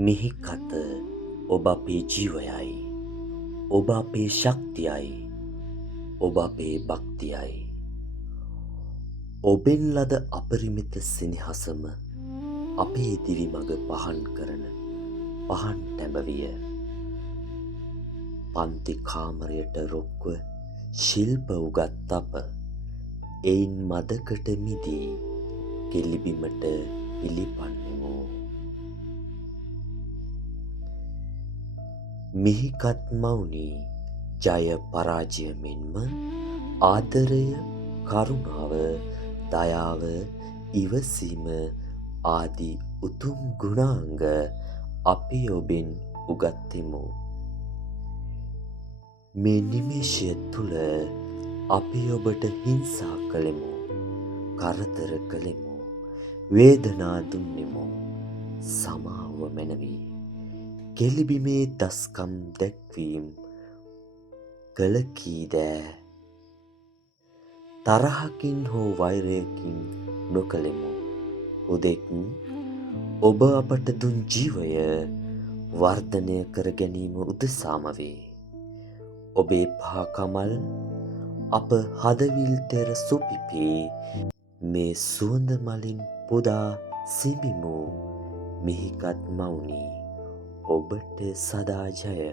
මිහිකත ඔබ අපේ ජීවයයි, ඔබ අපේ ශක්තියයි, ඔබ අපේ භක්තියයි. ඔබෙන් ලද අපරිමිත සෙනෙහසම අපේ දිවි මඟ පහන් කරන පහන් ටැඹවිය. පන්ති කාමරයට රොක්ව ශිල්ප උගත් අප එයින් මදකට මිදී කෙලිබිමට පිළිපන්නෙමු. මිහිකත් මවුනි ජය පරාජය මෙන්ම ආදරය, කරුණාව, දයාව, ඉවසීම ආදී උතුම් ගුණාංග අපි ඔබෙන් උගත්ෙමු. මේ නිමේෂය තුළ අපි ඔබට හිංසා කළෙමු, කරදර කළෙමු, වේදනා දුන්නෙමු. සමාව මැනවි. කෙලිබිමේ දස්කම් දැක්වීම් කළ කීදෑ තරහකින් හෝ වෛරයකින් නොකළෙමු. හුදෙක් ඔබ අපට දුන් ජීවය වර්ධනය කර ගැනීම උදෙසාම වේ. ඔබේ පහකමල් අප හදවිල් තෙර සුපිපේ මේ සුවඳ මලින් පුදා සිඹිමු. මිහිකත් මවුනි ඔබට සදා ජය.